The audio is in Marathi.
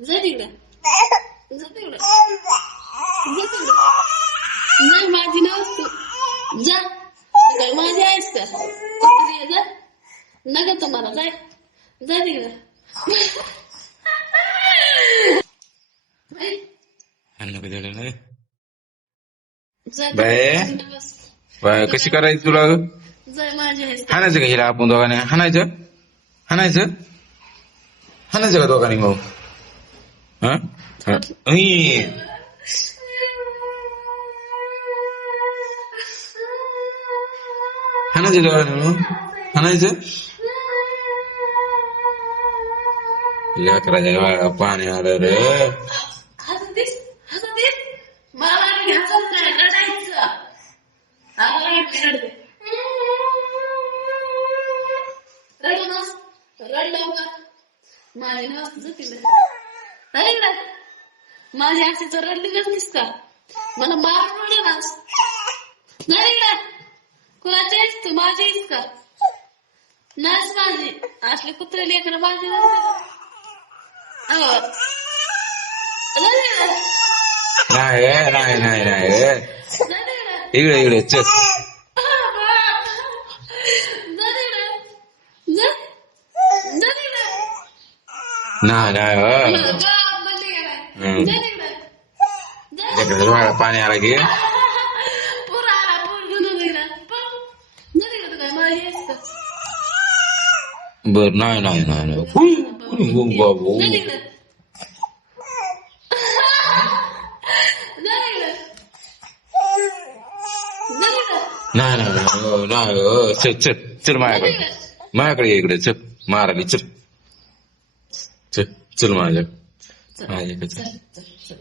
जा तिकडे जा तिकडे जा तिकडे नाही माझी नसतो जा काय माझी आहेस का कुत्री आहे, जा नका तुम्हाला जाय जा तिकडे बाय कशी करायची तुला जाय माझी आहेस हाणायचं का हिला आपण दोघांनी हाणायचं हाणायचं हाणायचं का दोघांनी मग हा हाणायचं दोघांनी मग हाणायचं लेकराच्या पाणी आलं रे हसतीस मला घ्यायचं नाही रडायचं रडलं का माझी नसतं तिकडे अरे माझी अशीच रडली नसतीस का मला मारून रडलं नास नाही कुणाची आहेस तू माझी आहेस का नाच माझी असले कुत्रे लेकर माझी नसते नाही नाही नाही नाही इकडे इकडे चल नाही नाही पाणी आला की बर नाही नाही नाही बाबू नाही नाही नाही चल चल चल माझ्याकडे माझ्याकडे इकडे चल माराली चल चल चल माझ्याकडे चल